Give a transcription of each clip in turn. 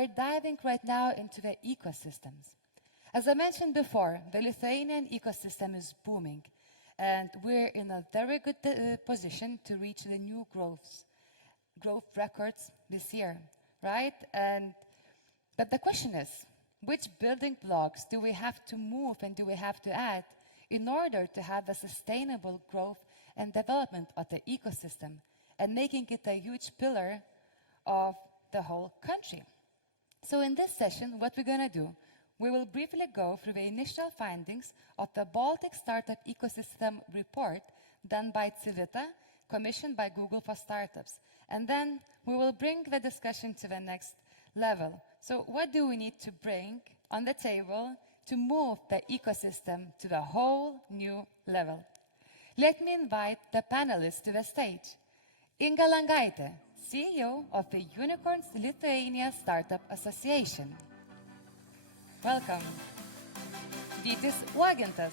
we're diving right now into the ecosystems. As I mentioned before, the Lithuanian ecosystem is booming, and we're in a very good position to reach the new growth records this year, right? But the question is, which building blocks do we have to move and do we have to add in order to have a sustainable growth and development of the ecosystem and making it a huge pillar of the whole country? So in this session, what we're going to do, we will briefly go through the initial findings of the Baltic Startup Ecosystem Report done by Civitta, commissioned by Google for Startups. And then we will bring the discussion to the next level. So what do we need to bring on the table to move the ecosystem to the whole new level? Let me invite the panelists to the stage. Inga Langaitė, CEO of the Unicorns Lithuania Startup Association. Welcome. Vytis Uogintas,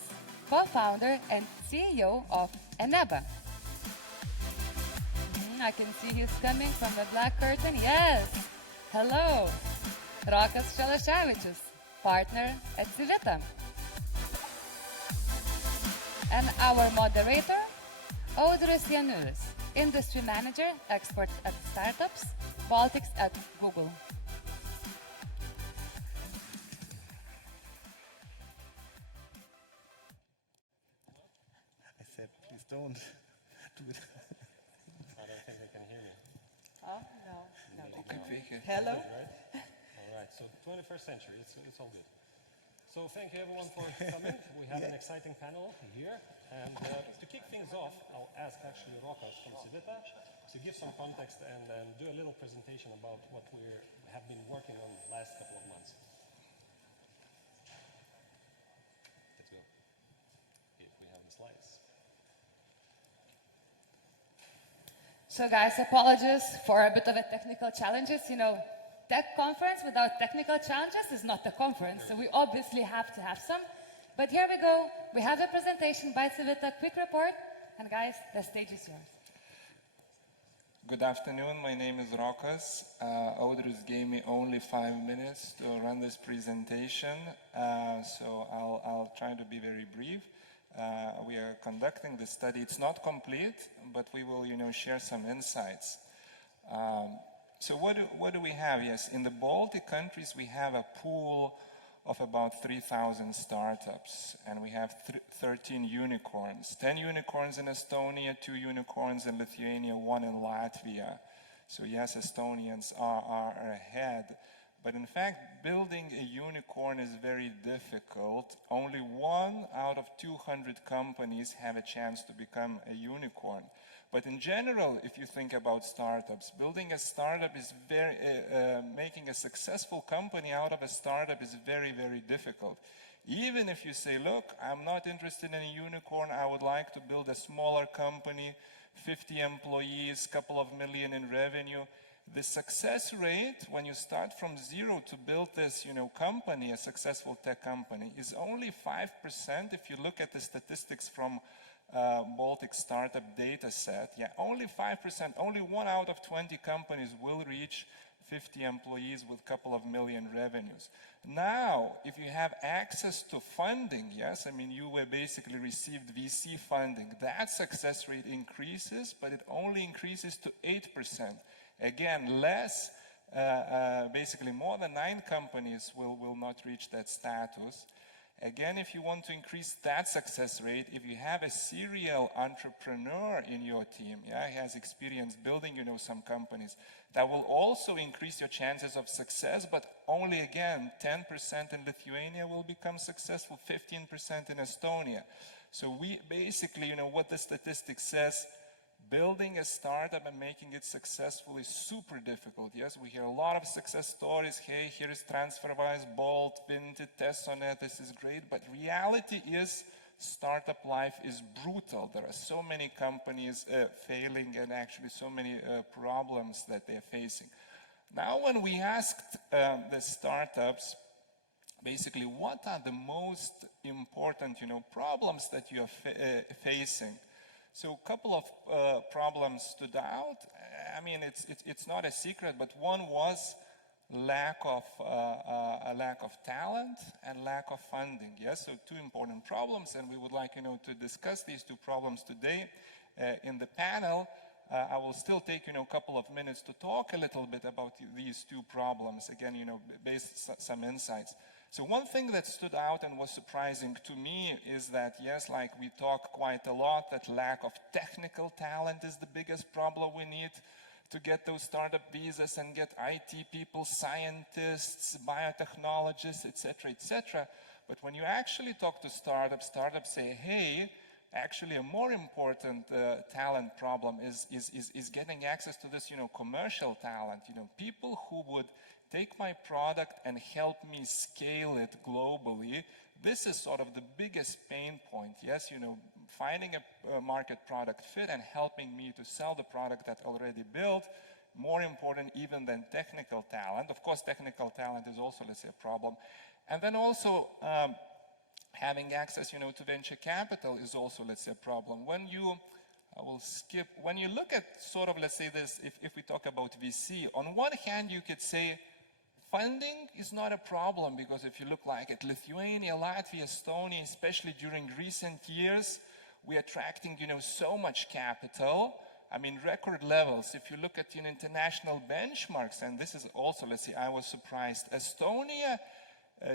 co-founder and CEO of Eneba. I can see he's coming from the black curtain. Yes. Hello. Rokas Šalaševičius, partner at Civitta. And our moderator, Audrius Janulis, industry manager, expert at startups, Baltics at Google. I said, please don't do it. I don't think they can hear me. Oh, no. Hello? All right, so 21st century, it's all good. So thank you everyone for coming. We have an exciting panel here. And to kick things off, I'll ask actually Rokas from Civitta to give some context and do a little presentation about what we have been working on the last couple of months. Let's go. If we have the slides. So guys, apologies for a bit of a technical challenges. You know, tech conference without technical challenges is not a conference. So we obviously have to have some. But here we go. We have a presentation by Civitta, quick report. And guys, the stage is yours. Good afternoon. My name is Rokas. Audrius gave me only 5 minutes to run this presentation. So I'll try to be very brief. We are conducting this study. It's not complete, but we will, share some insights. So what do we have? Yes, in the Baltic countries, we have a pool of about 3,000 startups, and we have 13 unicorns. 10 unicorns in Estonia, 2 unicorns in Lithuania, 1 in Latvia. So yes, Estonians are ahead. But in fact, building a unicorn is very difficult. Only 1 out of 200 companies have a chance to become a unicorn. But in general, if you think about startups, building a startup is making a successful company out of a startup is very, very difficult. Even if you say, look, I'm not interested in a unicorn, I would like to build a smaller company, 50 employees, couple of million in revenue. The success rate when you start from zero to build this, company, a successful tech company, is only 5% if you look at the statistics from Baltic startup data set. Yeah, only 5%, only 1 out of 20 companies will reach 50 employees with a couple of million revenues. Now, if you have access to funding, yes, you were basically received VC funding, that success rate increases, but it only increases to 8%. Again, less, basically more than 9 companies will not reach that status. Again, if you want to increase that success rate, if you have a serial entrepreneur in your team, he has experience building, some companies, that will also increase your chances of success, but only again, 10% in Lithuania will become successful, 15% in Estonia. So we basically, what the statistics says, building a startup and making it successful is super difficult. Yes, we hear a lot of success stories. Hey, here is TransferWise, Bolt, Vinted, Tesonet, this is great. But reality is startup life is brutal. There are so many companies failing and actually so many problems that they're facing. Now, when we asked the startups, basically, what are the most important, problems that you are facing? So a couple of problems stood out. It's not a secret, but one was lack of talent and lack of funding. Yes, so two important problems, and we would like to discuss these two problems today in the panel. I will still take a couple of minutes to talk a little bit about these two problems. Again, based some insights. So one thing that stood out and was surprising to me is that, yes, like we talk quite a lot, that lack of technical talent is the biggest problem we need to get those startup visas and get IT people, scientists, biotechnologists, etc., etc. But when you actually talk to startups, startups say, hey, actually a more important talent problem is getting access to this, commercial talent, people who would take my product and help me scale it globally. This is sort of the biggest pain point, yes, finding a market product fit and helping me to sell the product that's already built, more important even than technical talent. Of course, technical talent is also, let's say, a problem. And then also having access, to venture capital is also, let's say, a problem. When you look at sort of, let's say this, if we talk about VC, on one hand, you could say, funding is not a problem, because if you look like at Lithuania, Latvia, Estonia, especially during recent years, we're attracting, so much capital. I mean, record levels. If you look at international benchmarks, and this is also, let's say, I was surprised. Estonia,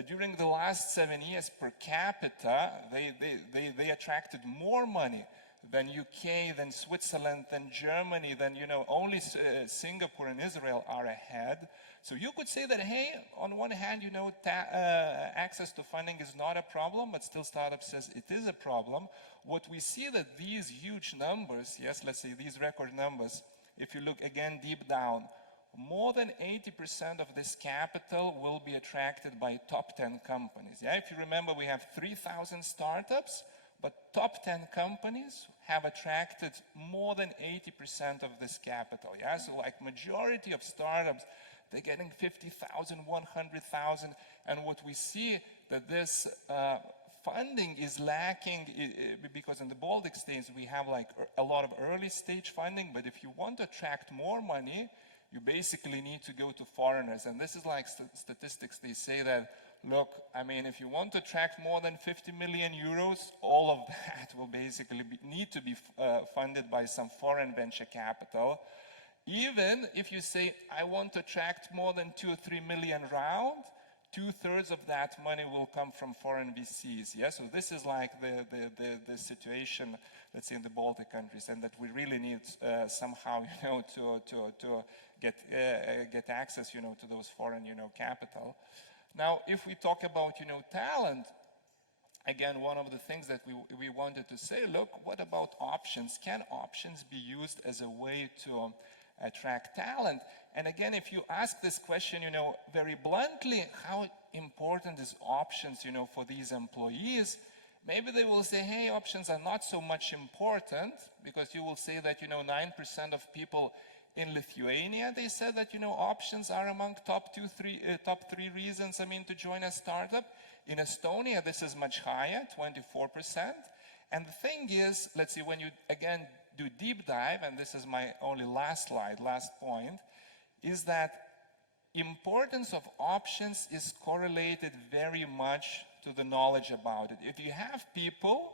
during the last 7 years per capita, they attracted more money than UK, than Switzerland, than Germany, than, only Singapore and Israel are ahead. So you could say that, hey, on one hand, access to funding is not a problem, but still startup says it is a problem. What we see that these huge numbers, yes, let's say these record numbers, if you look again deep down, more than 80% of this capital will be attracted by top 10 companies. Yeah, if you remember, we have 3,000 startups, but top 10 companies have attracted more than 80% of this capital. Yeah, so like majority of startups, they're getting 50,000, 100,000, and what we see that this funding is lacking because in the Baltic states we have like a lot of early stage funding, but if you want to attract more money, you basically need to go to foreigners. And this is like statistics. They say that, look, I mean, if you want to attract more than 50 million euros, all of that will basically need to be funded by some foreign venture capital. Even if you say, I want to attract more than 2 or 3 million round, 2/3 of that money will come from foreign VCs. Yeah? So this is like the situation, let's say, in the Baltic countries, and that we really need somehow, to get access, to those foreign, capital. Now, if we talk about, talent, again, one of the things that we wanted to say, look, what about options? Can options be used as a way to attract talent? And again, if you ask this question, very bluntly, how important is options, for these employees? Maybe they will say, hey, options are not so much important, because you will say that, 9% of people in Lithuania, they said that, options are among top three reasons, to join a startup. In Estonia, this is much higher, 24%. And the thing is, let's see, when you, again, do deep dive, and this is my only last slide, last point, is that importance of options is correlated very much to the knowledge about it. If you have people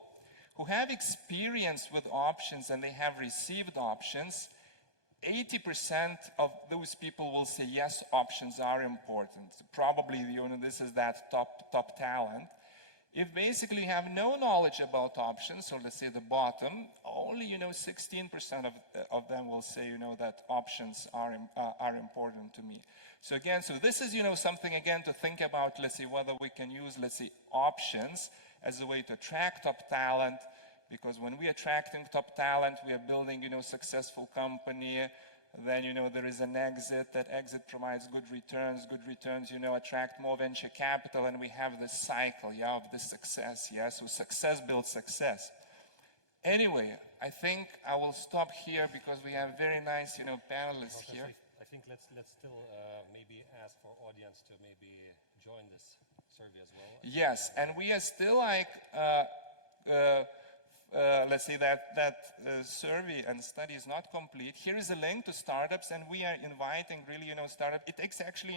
who have experience with options and they have received options, 80% of those people will say, yes, options are important. Probably, this is that top talent. If basically you have no knowledge about options, or let's say the bottom, only 16% of them will say that options are important to me. So again, so this is something again to think about. Let's see whether we can use, let's say, options as a way to attract top talent, because when we are attracting top talent, we are building successful company. Then, there is an exit. That exit provides good returns, attract more venture capital, and we have this cycle, of this success, So success builds success. Anyway, I think I will stop here because we have very nice, panelists here. I think let's still maybe ask for audience to maybe join this survey as well. Yes, and we are still like let's say that survey and study is not complete, here is a link to startups, and we are inviting really, startup. It takes actually,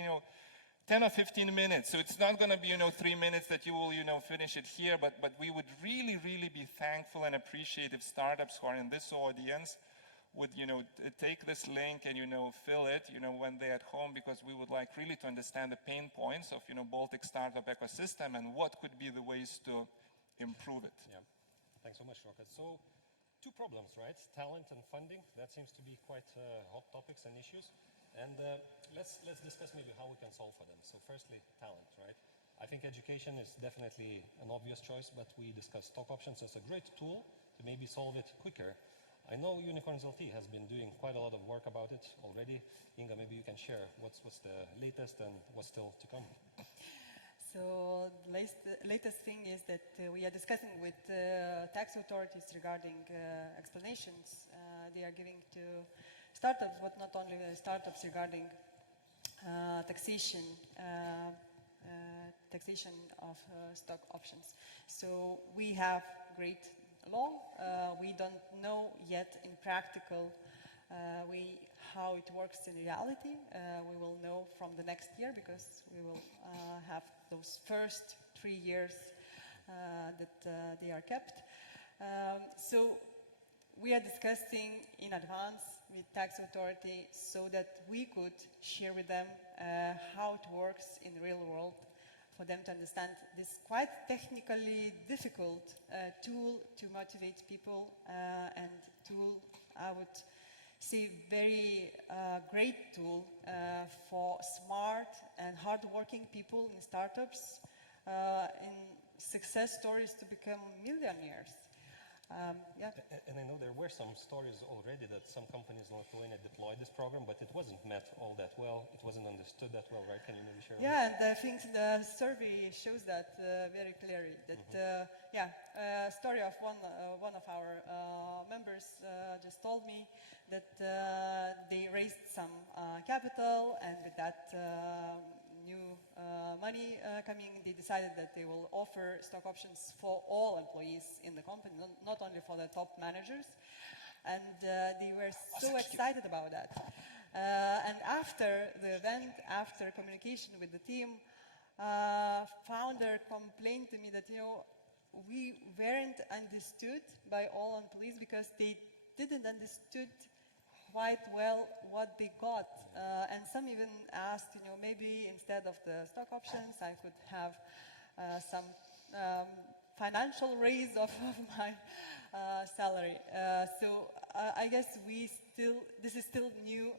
10 or 15 minutes. So it's not going to be, 3 minutes that you will, finish it here, but we would really, really be thankful and appreciate if startups who are in this audience would, take this link and, fill it, when they're at home, because we would like really to understand the pain points of, Baltic startup ecosystem and what could be the ways to improve it. Yeah. Thanks so much, Rokas. So, two problems, right? Talent and funding. That seems to be quite hot topics and issues. And let's discuss maybe how we can solve for them. So firstly, talent, right? I think education is definitely an obvious choice, but we discussed stock options as a great tool to maybe solve it quicker. I know Unicorns LT has been doing quite a lot of work about it already. Inga, maybe you can share what's the latest and what's still to come. So the latest thing is that we are discussing with tax authorities regarding explanations they are giving to startups, but not only startups, regarding taxation of stock options. So we have great law. We don't know yet in practical how it works in reality. We will know from the next year, because we will have those first 3 years that they are kept. So we are discussing in advance with tax authority so that we could share with them how it works in the real world, for them to understand this quite technically difficult tool to motivate people, and tool, I would say, very great tool for smart and hardworking people in startups, in success stories to become millionaires. Yeah. And I know there were some stories already that some companies in Lithuania deployed this program, but it wasn't met all that well. It wasn't understood that well, right? Can you maybe share? Yeah, and I think the survey shows that very clearly. That story of one of our members just told me that they raised some capital, and with that new money coming, they decided that they will offer stock options for all employees in the company, not only for the top managers. And they were so excited about that. And after the event, after communication with the team, founder complained to me that, we weren't understood by all employees, because they didn't understood quite well what they got. And some even asked, maybe instead of the stock options, I could have some financial raise of my salary. So I guess this is still new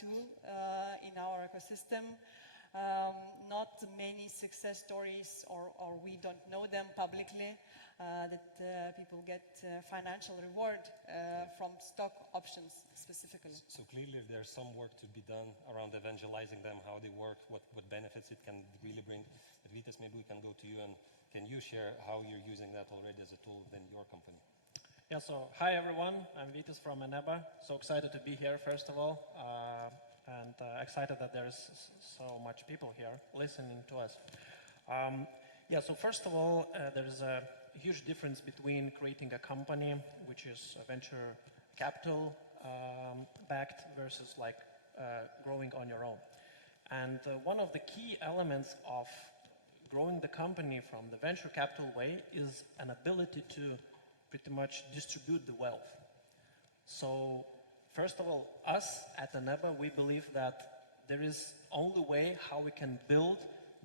tool in our ecosystem. Not many success stories, or we don't know them publicly, that people get financial reward from stock options specifically. So clearly there's some work to be done around evangelizing them, how they work, what benefits it can really bring. But Vytis, maybe we can go to you, and can you share how you're using that already as a tool within your company? Yeah, so hi everyone, I'm Vytis from Eneba. So excited to be here, first of all, and excited that there's so much people here listening to us. So first of all, there's a huge difference between creating a company, which is a venture capital backed, versus growing on your own. And one of the key elements of growing the company from the venture capital way is an ability to pretty much distribute the wealth. So first of all, us at Eneba, we believe that there is only way how we can build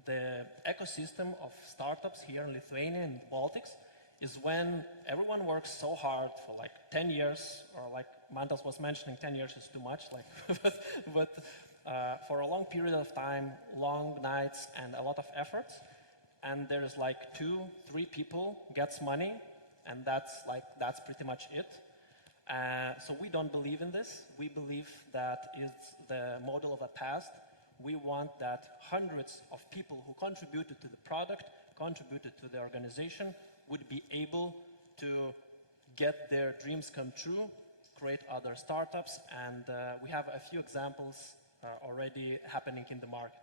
the ecosystem of startups here in Lithuania and the Baltics is when everyone works so hard for 10 years, or like Mantas was mentioning, 10 years is too much, but for a long period of time, long nights and a lot of efforts, and there's 2-3 people gets money, and that's pretty much it. So we don't believe in this. We believe that it's the model of the past. We want that hundreds of people who contributed to the product, contributed to the organization, would be able to get their dreams come true, create other startups, and we have a few examples already happening in the market.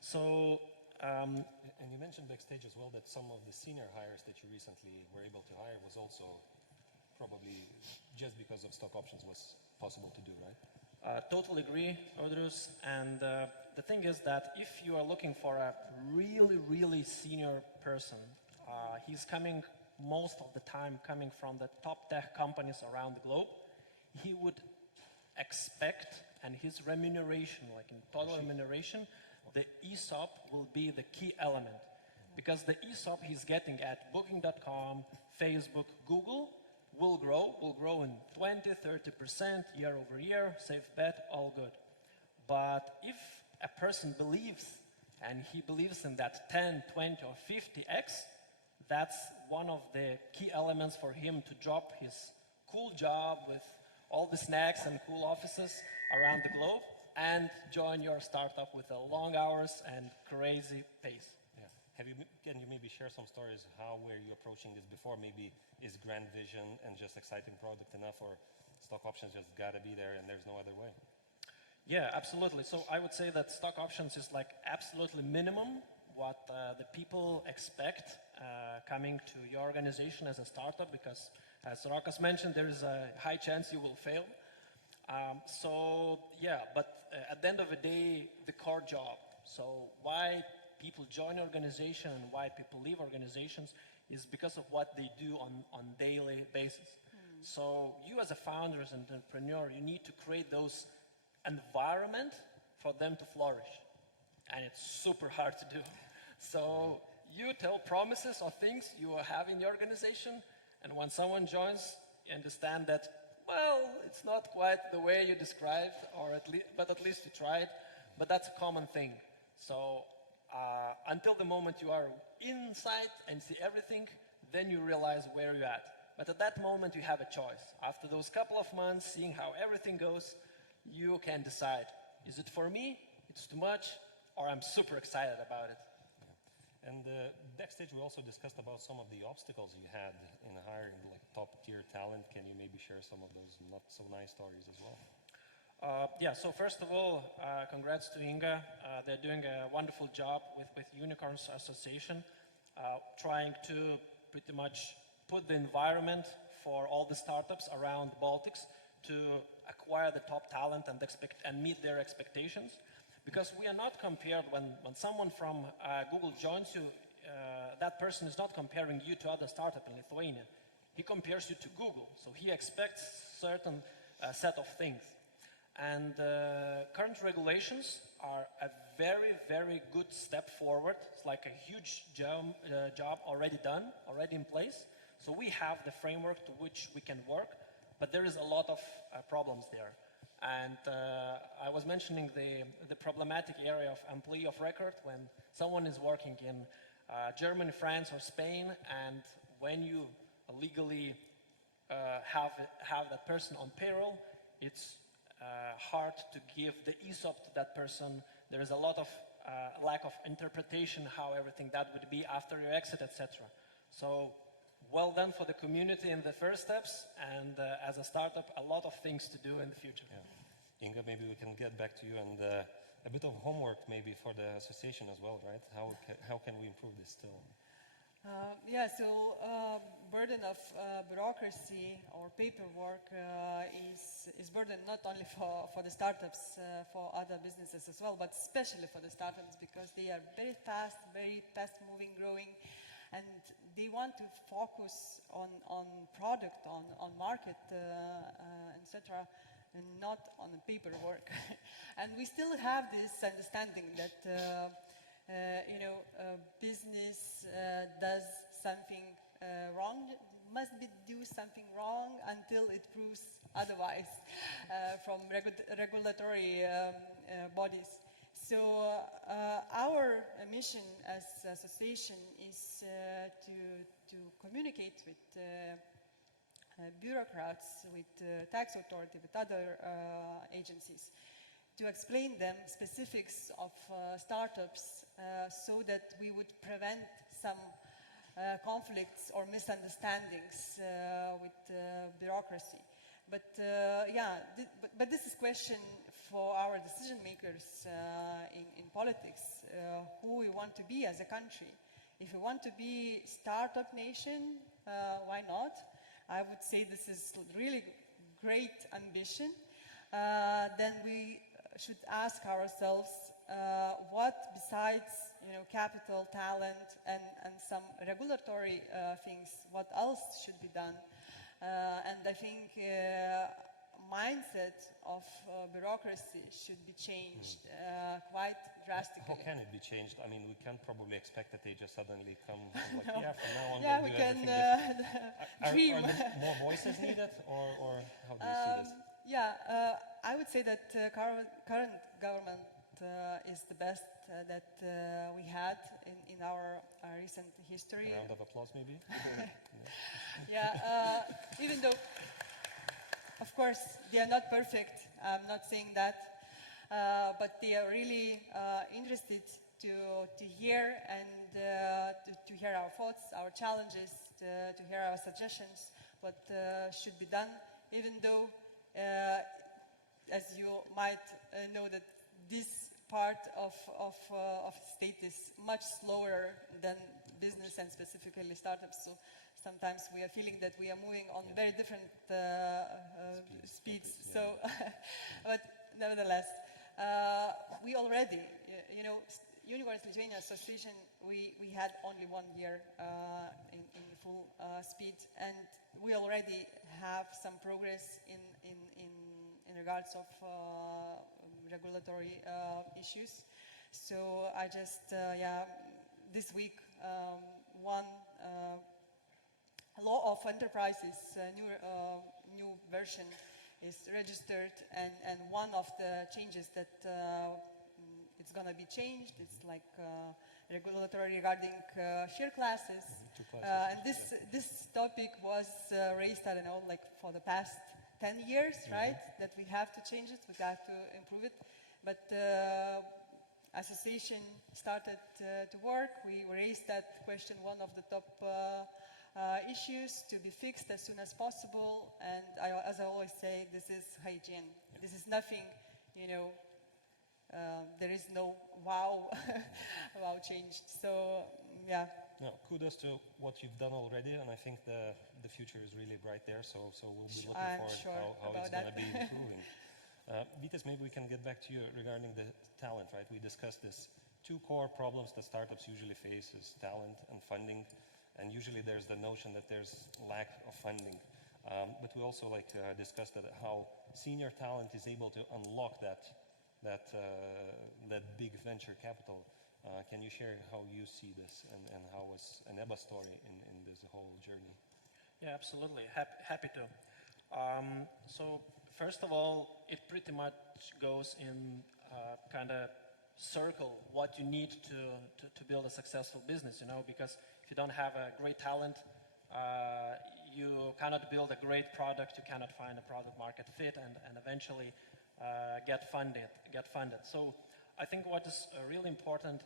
So, and you mentioned backstage as well that some of the senior hires that you recently were able to hire was also because of stock options was possible to do, right? Totally agree, Audrius. And the thing is that if you are looking for a really, really senior person, he's coming most of the time coming from the top tech companies around the globe. He would expect, and his remuneration, like in total remuneration, the ESOP will be the key element. Because the ESOP he's getting at Booking.com, Facebook, Google will grow in 20, 30% year over year, safe bet, all good. But if a person believes, and he believes in that 10, 20, or 50x, that's one of the key elements for him to drop his cool job with all the snacks and cool offices around the globe and join your startup with the long hours and crazy pace. Can you maybe share some stories? How were you approaching this before? Maybe is grand vision and just exciting product enough, or stock options just gotta be there and there's no other way? Yeah, absolutely. So I would say that stock options is like absolutely minimum what the people expect coming to your organization as a startup, because as Rokas mentioned, there is a high chance you will fail. So yeah, but at the end of the day, the core job. So why people join organization and why people leave organizations is because of what they do on daily basis. So you as a founder, as an entrepreneur, you need to create those environment for them to flourish. And it's super hard to do. So you tell promises or things you have in the organization, and when someone joins, you understand that, well, it's not quite the way you described, but at least you tried. But that's a common thing. So until the moment you are inside and see everything, then you realize where you're at. But at that moment, you have a choice. After those couple of months, seeing how everything goes, you can decide, is it for me, it's too much, or I'm super excited about it. And backstage, we also discussed about some of the obstacles you had in hiring like top-tier talent. Can you maybe share some of those not-so-nice stories as well? Yeah, so first of all, congrats to Inga. They're doing a wonderful job with Unicorns Association, trying to pretty much put the environment for all the startups around the Baltics to acquire the top talent and meet their expectations. Because we are not compared, when someone from Google joins you, that person is not comparing you to other startups in Lithuania. He compares you to Google, so he expects certain set of things. And current regulations are a very, very good step forward. It's like a huge job already done, already in place. So we have the framework to which we can work, but there is a lot of problems there. And I was mentioning the problematic area of employee of record when someone is working in Germany, France, or Spain, and when you legally have that person on payroll, it's hard to give the ESOP to that person. There is a lot of lack of interpretation how everything that would be after your exit, etc. So well done for the community in the first steps, and as a startup, a lot of things to do in the future. Yeah. Inga, maybe we can get back to you, and a bit of homework maybe for the association as well, right? How can we improve this still? Burden of bureaucracy or paperwork is burden not only for the startups, for other businesses as well, but especially for the startups, because they are very fast moving, growing, and they want to focus on product, on market, etc., and not on the paperwork. And we still have this understanding that business does something wrong, must do something wrong until it proves otherwise from regulatory bodies. So our mission as association is to communicate with bureaucrats, with tax authority, with other agencies, to explain them specifics of startups so that we would prevent some conflicts or misunderstandings with bureaucracy. But but this is question for our decision makers in politics, who we want to be as a country. If we want to be startup nation, why not? I would say this is really great ambition, then we should ask ourselves what besides capital, talent, and some regulatory things, what else should be done? And I think mindset of bureaucracy should be changed quite drastically. How can it be changed? I mean, we can't probably expect that they just suddenly come like, yeah, from now on Yeah, we'll we do can everything different. dream. Are there more voices needed, or how do you see this? Yeah, I would say that current government is the best that we had in our recent history. A round of applause, maybe? Yeah, even though, of course, they are not perfect. I'm not saying that, but they are really interested to hear and to hear our thoughts, our challenges, to hear our suggestions, what should be done. Even though, as you might know, that this part of state is much slower than business and specifically startups. So sometimes we are feeling that we are moving on very different speeds. So, but nevertheless, we already, Unicorns Lithuania Association, we had only 1 year in full speed, and we already have some progress in regards of regulatory issues. So I just, this week, one law of enterprises, new version is registered, and one of the changes that it's going to be changed, it's like regulatory regarding share classes. And this topic was raised, I don't know, like for the past 10 years, right? That we have to change it, we have to improve it. But association started to work. We raised that question, one of the top issues to be fixed as soon as possible. And as I always say, this is hygiene. This is nothing, there is no wow, wow changed. So, yeah. No, kudos to what you've done already, and I think the future is really bright there. So we'll be looking I'm forward sure how it's about going to that. be improving. Vytis, maybe we can get back to you regarding the talent, right? We discussed this 2 core problems that startups usually face is talent and funding, and usually there's the notion that there's lack of funding. But we also discussed that how senior talent is able to unlock that big venture capital. Can you share how you see this and how was Anaba Story in this whole journey? Yeah, absolutely. Happy to. So first of all, it pretty much goes in kind of circle what you need to build a successful business, because if you don't have a great talent, you cannot build a great product, you cannot find a product market fit and eventually get funded. So I think what is really important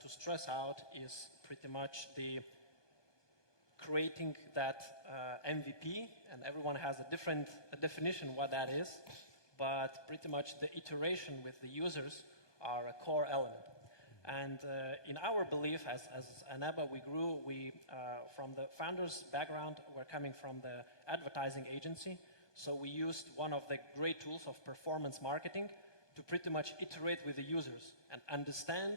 to stress out is pretty much the creating that MVP, and everyone has a different definition what that is, but pretty much the iteration with the users are a core element. And in our belief, as Eneba, we grew. From the founders' background, we're coming from the advertising agency, so we used one of the great tools of performance marketing to pretty much iterate with the users and understand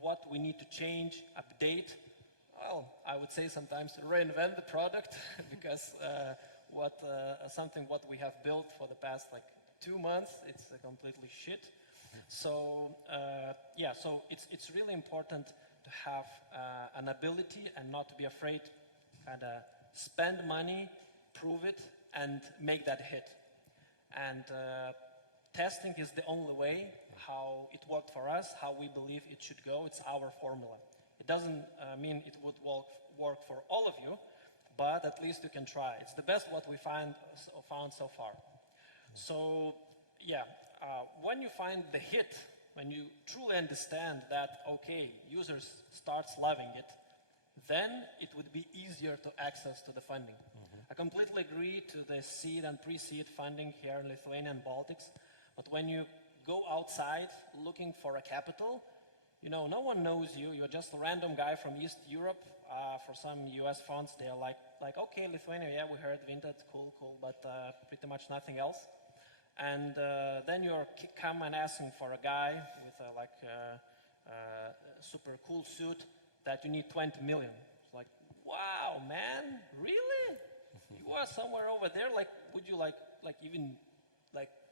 what we need to change, update. Well, I would say sometimes reinvent the product because something what we have built for the past 2 months, it's completely shit. So so it's really important to have an ability and not to be afraid, kind of spend money, prove it, and make that hit. And testing is the only way how it worked for us, how we believe it should go. It's our formula. It doesn't mean it would work for all of you, but at least you can try. It's the best what we found so far. So when you find the hit, when you truly understand that, okay, users starts loving it, then it would be easier to access to the funding. I completely agree to the seed and pre-seed funding here in Lithuania and Baltics, but when you go outside looking for a capital, no one knows you. You're just a random guy from East Europe. For some US funds, they're like, okay, Lithuania, yeah, we heard Vinted, cool, but pretty much nothing else. And then you're come and asking for a guy with a super cool suit that you need 20 million. It's like, wow, man, really? You are somewhere over there. Like, would you even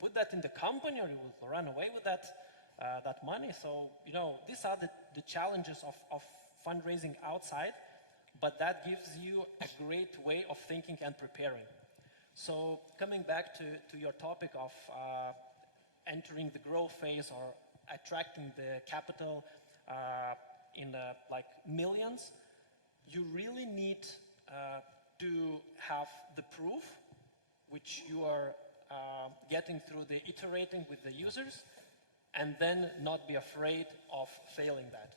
put that in the company, or you will run away with that money? So these are the challenges of fundraising outside, but that gives you a great way of thinking and preparing. So coming back to your topic of entering the growth phase or attracting the capital in the millions, you really need to have the proof, which you are getting through the iterating with the users, and then not be afraid of failing that.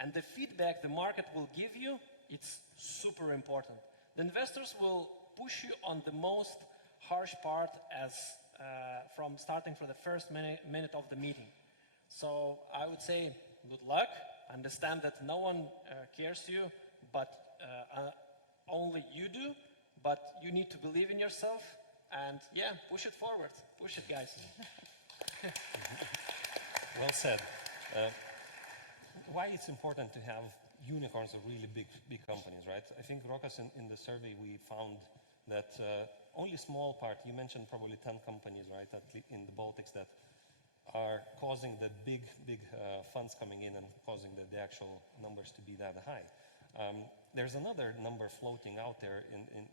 And the feedback the market will give you, it's super important. The investors will push you on the most harsh part as from starting for the first minute of the meeting. So I would say, good luck. Understand that no one cares you, but only you do. But you need to believe in yourself, and yeah, push it forward. Push it, guys. Well said. Why it's important to have unicorns or really big companies, right? I think, Rokas, in the survey we found that only a small part, you mentioned probably 10 companies, right, in the Baltics that are causing the big funds coming in and causing the actual numbers to be that high. There's another number floating out there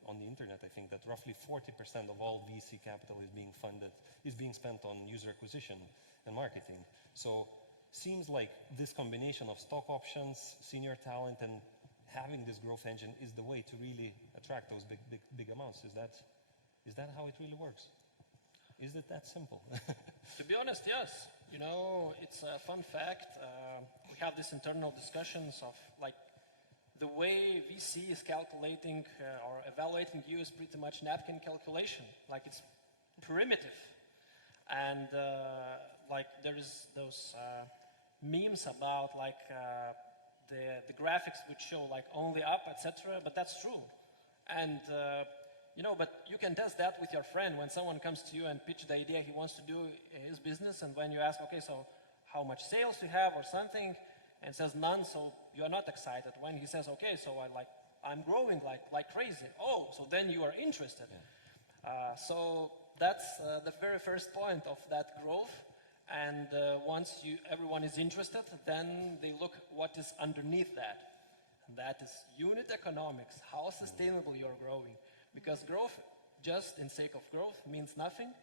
on the internet, I think, that roughly 40% of all VC capital is being spent on user acquisition and marketing. So seems like this combination of stock options, senior talent, and having this growth engine is the way to really attract those big amounts. Is that how it really works? Is it that simple? To be honest, yes. It's a fun fact. We have these internal discussions of the way VC is calculating or evaluating you is pretty much napkin calculation. It's primitive. And there is those memes about the graphics which show only up, etc. But that's true. And but you can test that with your friend when someone comes to you and pitch the idea he wants to do his business, and when you ask, okay, so how much sales do you have or something, and says none, so you are not excited. When he says, okay, so I'm growing like crazy. Oh, so then you are interested. Yeah. So that's the very first point of that growth. And once everyone is interested, then they look what is underneath that. And that is unit economics, how sustainable you're growing. Because growth, just in sake of growth, means nothing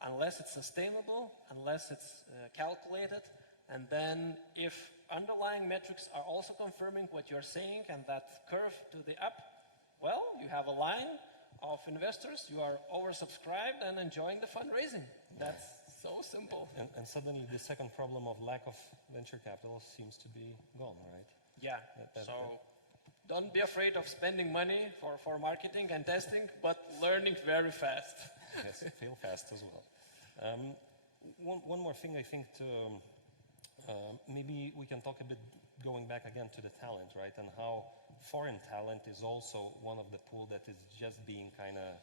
unless it's sustainable, unless it's calculated. And then if underlying metrics are also confirming what you're saying and that curve to the up, well, you have a line of investors, you are oversubscribed and enjoying the fundraising. That's so simple. And suddenly the second problem of lack of venture capital seems to be gone, right? Yeah, don't be afraid of spending money for marketing and testing, but learning very fast. Yes, fail fast as well. One more thing I think maybe we can talk a bit going back again to the talent, right? And how foreign talent is also one of the pool that is just being kind of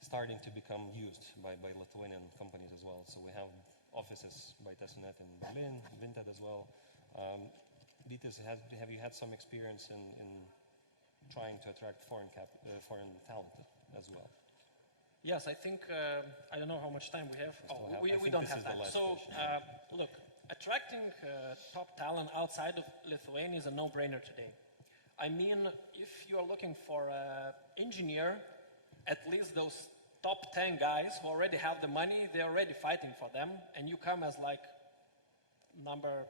starting to become used by Lithuanian companies as well. So we have offices by Tesonet in Berlin, Vinted as well. Vytis, have you had some experience in trying to attract foreign talent as well? Yes, I think, I don't know how much time we have. We don't have time. So, look, attracting top talent outside of Lithuania is a no-brainer today. I mean, if you are looking for an engineer, at least those top 10 guys who already have the money, they're already fighting for them, and you come as number,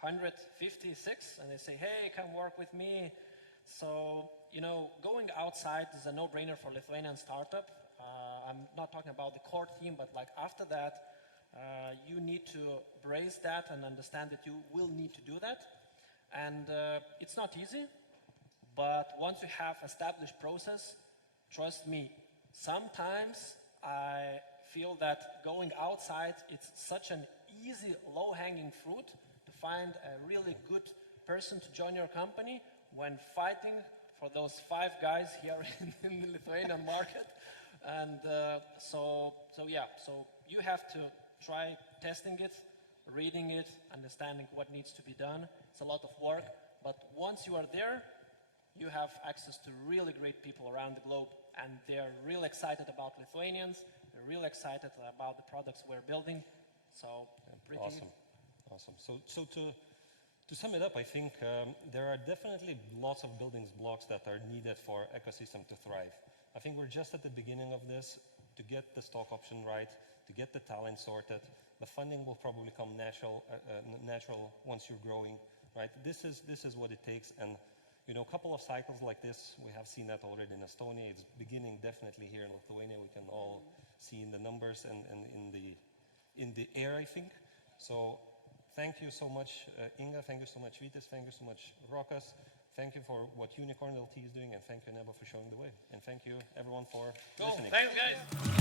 156, and they say, hey, come work with me. So, going outside is a no-brainer for Lithuanian startup. I'm not talking about the core team, but after that, you need to brace that and understand that you will need to do that. And it's not easy, but once you have established process, trust me, sometimes I feel that going outside, it's such an easy, low-hanging fruit to find a really good person to join your company when fighting for those 5 guys here in the Lithuanian market. And so you have to try testing it, reading it, understanding what needs to be done. It's a lot of work, but once you are there, you have access to really great people around the globe, and they're really excited about Lithuanians. They're really excited about the products we're building. So pretty Awesome. So to sum it up, I think there are definitely lots of building blocks that are needed for ecosystem to thrive. I think we're just at the beginning of this. To get the stock option right, to get the talent sorted, the funding will probably come natural once you're growing, right? This is what it takes, and a couple of cycles like this, we have seen that already in Estonia. It's beginning definitely here in Lithuania. We can all see in the numbers and in the air, I think. So thank you so much, Inga. Thank you so much, Vytis. Thank you so much, Rokas. Thank you for what Unicorn LT is doing, and thank you, Eneba, for showing the way. And thank you, everyone, for listening. Thanks, guys.